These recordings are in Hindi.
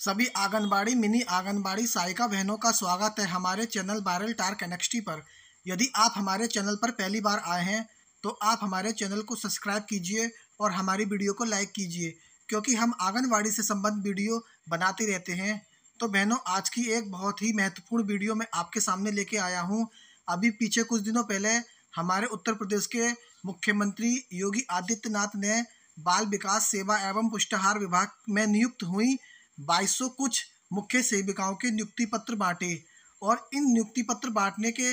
सभी आंगनबाड़ी मिनी आंगनबाड़ी सहायिका बहनों का स्वागत है हमारे चैनल वायरल टास्क NXT पर। यदि आप हमारे चैनल पर पहली बार आए हैं तो आप हमारे चैनल को सब्सक्राइब कीजिए और हमारी वीडियो को लाइक कीजिए, क्योंकि हम आंगनबाड़ी से संबंधित वीडियो बनाते रहते हैं। तो बहनों, आज की एक बहुत ही महत्वपूर्ण वीडियो मैं आपके सामने लेके आया हूँ। अभी पीछे कुछ दिनों पहले हमारे उत्तर प्रदेश के मुख्यमंत्री योगी आदित्यनाथ ने बाल विकास सेवा एवं पुष्टाहार विभाग में नियुक्त हुई 2200 कुछ मुख्य सेविकाओं के नियुक्ति पत्र बांटे, और इन नियुक्ति पत्र बांटने के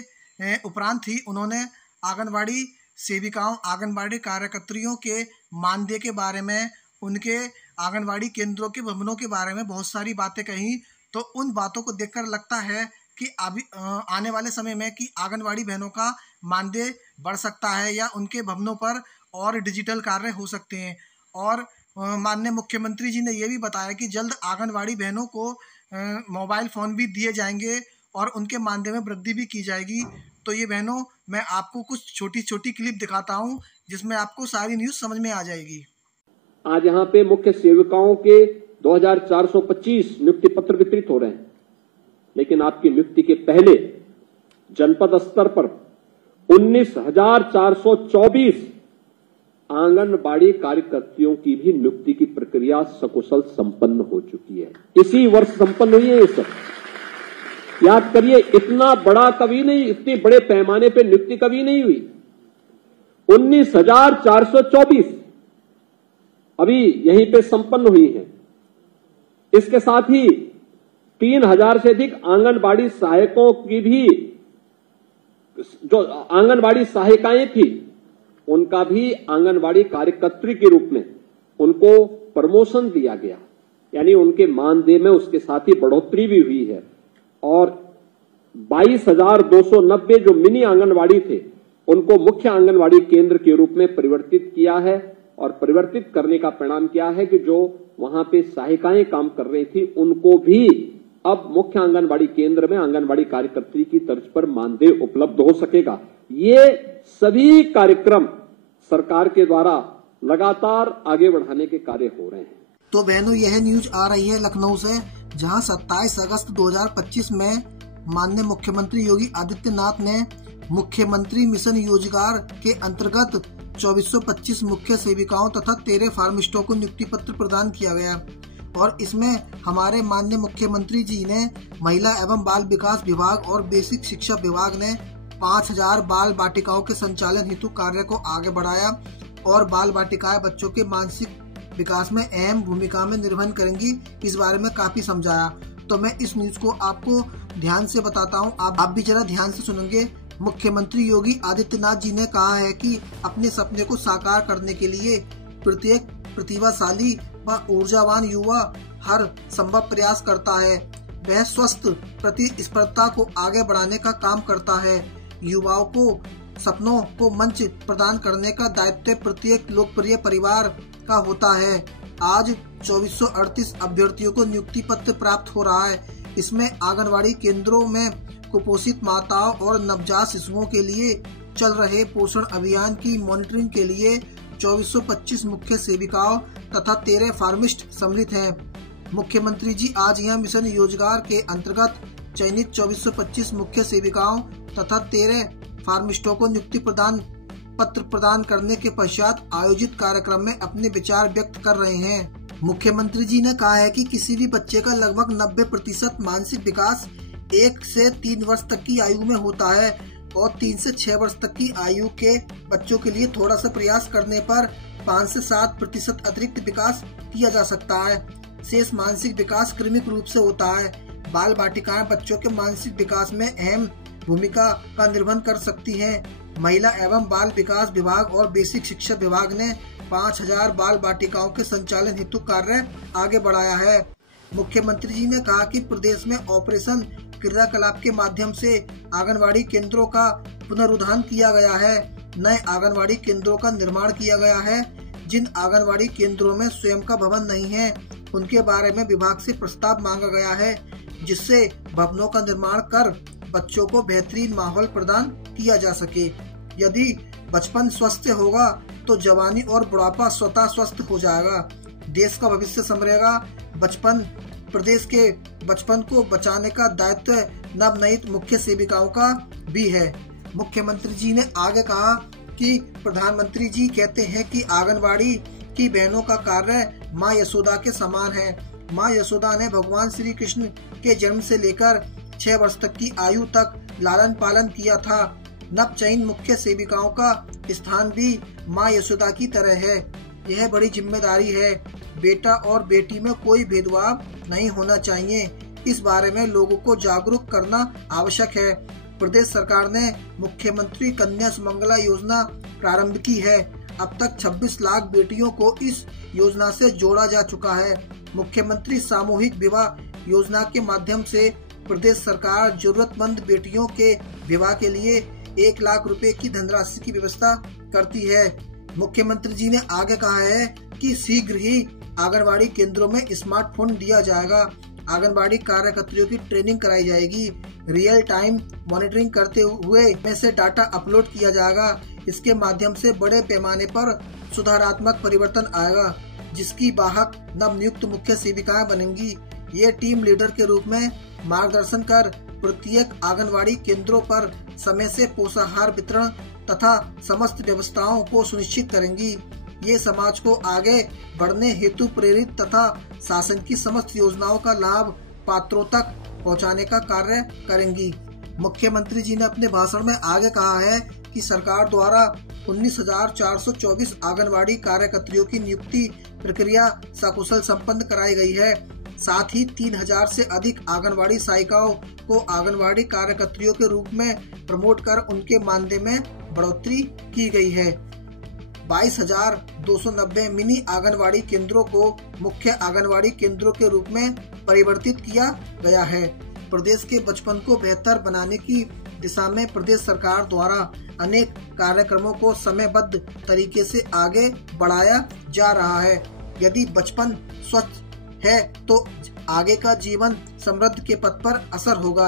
उपरांत ही उन्होंने आंगनबाड़ी सेविकाओं, आंगनबाड़ी कार्यकर्तियों के मानदेय के बारे में, उनके आंगनबाड़ी केंद्रों के भवनों के बारे में बहुत सारी बातें कही। तो उन बातों को देखकर लगता है कि अभी आने वाले समय में कि आंगनबाड़ी बहनों का मानदेय बढ़ सकता है या उनके भवनों पर और डिजिटल कार्य हो सकते हैं। और माननीय मुख्यमंत्री जी ने ये भी बताया कि जल्द आंगनबाड़ी बहनों को मोबाइल फ़ोन भी दिए जाएंगे और उनके मानदेय में वृद्धि भी की जाएगी। तो ये बहनों, मैं आपको कुछ छोटी छोटी क्लिप दिखाता हूँ जिसमें आपको सारी न्यूज़ समझ में आ जाएगी। आज यहाँ पे मुख्य सेविकाओं के 2425 नियुक्ति पत्र वितरित हो रहे हैं, लेकिन आपकी नियुक्ति के पहले जनपद स्तर पर 19,424 आंगनबाड़ी कार्यकर्तियों की भी नियुक्ति की प्रक्रिया सकुशल संपन्न हो चुकी है। इसी वर्ष संपन्न हुई है ये सब। याद करिए, इतना बड़ा कभी नहीं, इतने बड़े पैमाने पे नियुक्ति कभी नहीं हुई। 19,424 अभी यहीं पे संपन्न हुई है। इसके साथ ही 3,000 से अधिक आंगनबाड़ी सहायकों की भी, जो आंगनबाड़ी सहायिकाएं थी, उनका भी आंगनबाड़ी कार्यकर्त्री के रूप में उनको प्रमोशन दिया गया, यानी उनके मानदेय में उसके साथ ही बढ़ोतरी भी हुई है। और 22,290 जो मिनी आंगनबाड़ी थे, उनको मुख्य आंगनबाड़ी केंद्र के रूप में परिवर्तित किया है। और परिवर्तित करने का परिणाम क्या है कि जो वहां पे सहायिकाएं काम कर रही थी, उनको भी अब मुख्य आंगनबाड़ी केंद्र में आंगनबाड़ी कार्यकर्त्री की तर्ज पर मानदेय उपलब्ध हो सकेगा। ये सभी कार्यक्रम सरकार के द्वारा लगातार आगे बढ़ाने के कार्य हो रहे हैं। तो बहनों, यह न्यूज आ रही है लखनऊ से, जहां 27 अगस्त 2025 में माननीय मुख्यमंत्री योगी आदित्यनाथ ने मुख्यमंत्री मिशन योजगार के अंतर्गत 2425 मुख्य सेविकाओं तथा 13 फार्मिस्टों को नियुक्ति पत्र प्रदान किया गया। और इसमें हमारे माननीय मुख्यमंत्री जी ने महिला एवं बाल विकास विभाग और बेसिक शिक्षा विभाग ने 5000 बाल बाटिकाओं के संचालन हेतु कार्य को आगे बढ़ाया, और बाल बाटिकाएं बच्चों के मानसिक विकास में अहम भूमिका में निर्वहन करेंगी, इस बारे में काफी समझाया। तो मैं इस न्यूज को आपको ध्यान से बताता हूँ, आप भी जरा ध्यान से सुनेंगे। मुख्यमंत्री योगी आदित्यनाथ जी ने कहा है कि अपने सपने को साकार करने के लिए प्रत्येक प्रतिभाशाली व ऊर्जावान युवा हर संभव प्रयास करता है। वह स्वस्थ प्रतिस्पर्धा को आगे बढ़ाने का काम करता है। युवाओं को सपनों को मंच प्रदान करने का दायित्व प्रत्येक लोकप्रिय परिवार का होता है। आज 2438 अभ्यर्थियों को नियुक्ति पत्र प्राप्त हो रहा है। इसमें आंगनबाड़ी केंद्रों में कुपोषित माताओं और नवजात शिशुओं के लिए चल रहे पोषण अभियान की मॉनिटरिंग के लिए 2425 मुख्य सेविकाओं तथा 13 फार्मिस्ट सम्मिलित हैं। मुख्यमंत्री जी आज यह मिशन योजगार के अंतर्गत चयनित 2425 मुख्य सेविकाओं तथा 13 फार्मिस्टों को नियुक्ति पत्र प्रदान करने के पश्चात आयोजित कार्यक्रम में अपने विचार व्यक्त कर रहे हैं। मुख्यमंत्री जी ने कहा है कि किसी भी बच्चे का लगभग 90% मानसिक विकास 1 से 3 वर्ष तक की आयु में होता है, और 3 से 6 वर्ष तक की आयु के बच्चों के लिए थोड़ा सा प्रयास करने पर 5 से 7% अतिरिक्त विकास किया जा सकता है। शेष मानसिक विकास क्रमिक रूप से होता है। बाल बाटिकाएं बच्चों के मानसिक विकास में अहम भूमिका का निर्वहन कर सकती हैं। महिला एवं बाल विकास विभाग और बेसिक शिक्षा विभाग ने 5000 बाल बाटिकाओं के संचालन हेतु कार्य आगे बढ़ाया है। मुख्यमंत्री जी ने कहा कि प्रदेश में ऑपरेशन क्रियाकलाप के माध्यम से आंगनबाड़ी केंद्रों का पुनरुद्धार किया गया है। नए आंगनबाड़ी केंद्रों का निर्माण किया गया है। जिन आंगनबाड़ी केंद्रों में स्वयं का भवन नहीं है, उनके बारे में विभाग से प्रस्ताव मांगा गया है, जिससे भवनों का निर्माण कर बच्चों को बेहतरीन माहौल प्रदान किया जा सके। यदि बचपन स्वस्थ होगा तो जवानी और बुढ़ापा स्वतः स्वस्थ हो जाएगा। देश का भविष्य संवरेगा। बचपन प्रदेश के बचपन को बचाने का दायित्व नवनियुक्त मुख्य सेविकाओं का भी है। मुख्यमंत्री जी ने आगे कहा कि प्रधानमंत्री जी कहते हैं कि आंगनबाड़ी की बहनों का कार्य माँ यशोदा के समान है। माँ यशोदा ने भगवान श्री कृष्ण के जन्म से लेकर 6 वर्ष तक की आयु तक लालन पालन किया था। नवचयन मुख्य सेविकाओं का स्थान भी माँ यशोदा की तरह है। यह बड़ी जिम्मेदारी है। बेटा और बेटी में कोई भेदभाव नहीं होना चाहिए। इस बारे में लोगों को जागरूक करना आवश्यक है। प्रदेश सरकार ने मुख्यमंत्री कन्या सुमंगला योजना प्रारंभ की है। अब तक 26 लाख बेटियों को इस योजना से जोड़ा जा चुका है। मुख्यमंत्री सामूहिक विवाह योजना के माध्यम से प्रदेश सरकार जरूरतमंद बेटियों के विवाह के लिए 1 लाख रुपए की धनराशि की व्यवस्था करती है। मुख्यमंत्री जी ने आगे कहा है कि शीघ्र ही आंगनबाड़ी केंद्रों में स्मार्टफोन दिया जाएगा। आंगनबाड़ी कार्यकर्तियों की ट्रेनिंग कराई जाएगी। रियल टाइम मॉनिटरिंग करते हुए में से डाटा अपलोड किया जाएगा। इसके माध्यम से बड़े पैमाने पर सुधारात्मक परिवर्तन आएगा, जिसकी वाहक नवनियुक्त मुख्य सेविकाएं बनेंगी। ये टीम लीडर के रूप में मार्गदर्शन कर प्रत्येक आंगनबाड़ी केंद्रों पर समय से पोषाहार वितरण तथा समस्त व्यवस्थाओं को सुनिश्चित करेंगी। ये समाज को आगे बढ़ने हेतु प्रेरित तथा शासन की समस्त योजनाओं का लाभ पात्रों तक पहुंचाने का कार्य करेंगी। मुख्यमंत्री जी ने अपने भाषण में आगे कहा है कि सरकार द्वारा 19,424 आंगनबाड़ी कार्यकर्तियों की नियुक्ति प्रक्रिया सकुशल संपन्न कराई गई है। साथ ही 3,000 से अधिक आंगनबाड़ी सहायिकाओं को आंगनबाड़ी कार्यकर्तियों के रूप में प्रमोट कर उनके मानदेय में बढ़ोतरी की गई है। 22,290 मिनी आंगनबाड़ी केंद्रों को मुख्य आंगनबाड़ी केंद्रों के रूप में परिवर्तित किया गया है। प्रदेश के बचपन को बेहतर बनाने की दिशा में प्रदेश सरकार द्वारा अनेक कार्यक्रमों को समयबद्ध तरीके से आगे बढ़ाया जा रहा है। यदि बचपन स्वच्छ है तो आगे का जीवन समृद्धि के पथ पर असर होगा।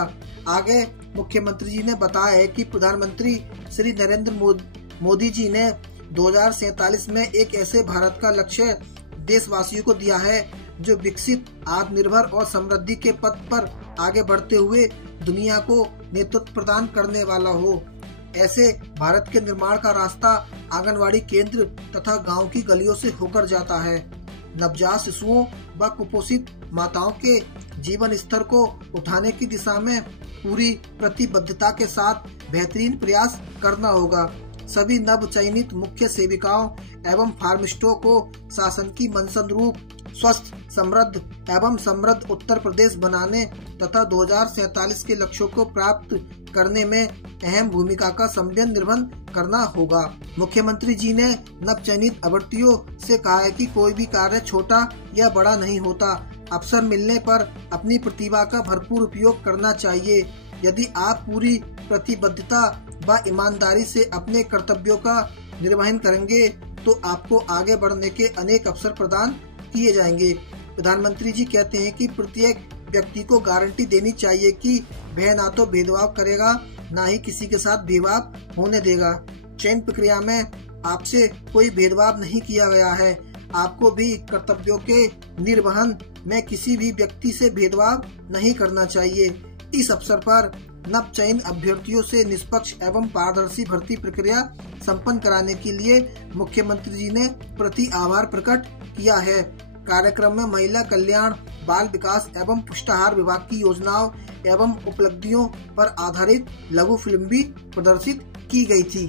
आगे मुख्यमंत्री जी ने बताया है कि प्रधानमंत्री श्री नरेंद्र मोदी जी ने 2047 में एक ऐसे भारत का लक्ष्य देशवासियों को दिया है जो विकसित, आत्मनिर्भर और समृद्धि के पथ पर आगे बढ़ते हुए दुनिया को नेतृत्व प्रदान करने वाला हो। ऐसे भारत के निर्माण का रास्ता आंगनवाड़ी केंद्र तथा गांव की गलियों से होकर जाता है। नवजात शिशुओं व कुपोषित माताओं के जीवन स्तर को उठाने की दिशा में पूरी प्रतिबद्धता के साथ बेहतरीन प्रयास करना होगा। सभी नव चयनित मुख्य सेविकाओं एवं फार्मिस्टों को शासन की मनसंदरूप स्वस्थ, समृद्ध एवं समृद्ध उत्तर प्रदेश बनाने तथा 2047 के लक्ष्यों को प्राप्त करने में अहम भूमिका का संवियन निर्वहन करना होगा। मुख्यमंत्री जी ने नवचयनित अभ्यर्थियों से कहा है कि कोई भी कार्य छोटा या बड़ा नहीं होता। अवसर मिलने पर अपनी प्रतिभा का भरपूर उपयोग करना चाहिए। यदि आप पूरी प्रतिबद्धता व ईमानदारी से अपने कर्तव्यों का निर्वहन करेंगे तो आपको आगे बढ़ने के अनेक अवसर प्रदान किए जाएंगे। प्रधानमंत्री जी कहते हैं कि प्रत्येक व्यक्ति को गारंटी देनी चाहिए कि वह ना तो भेदभाव करेगा, ना ही किसी के साथ भेदभाव होने देगा। चयन प्रक्रिया में आपसे कोई भेदभाव नहीं किया गया है। आपको भी कर्तव्यों के निर्वहन में किसी भी व्यक्ति से भेदभाव नहीं करना चाहिए। इस अवसर पर नव चयन अभ्यर्थियों से निष्पक्ष एवं पारदर्शी भर्ती प्रक्रिया संपन्न कराने के लिए मुख्यमंत्री जी ने प्रति आभार प्रकट किया है। कार्यक्रम में महिला कल्याण, बाल विकास एवं पुष्टाहार विभाग की योजनाओं एवं उपलब्धियों पर आधारित लघु फिल्म भी प्रदर्शित की गई थी।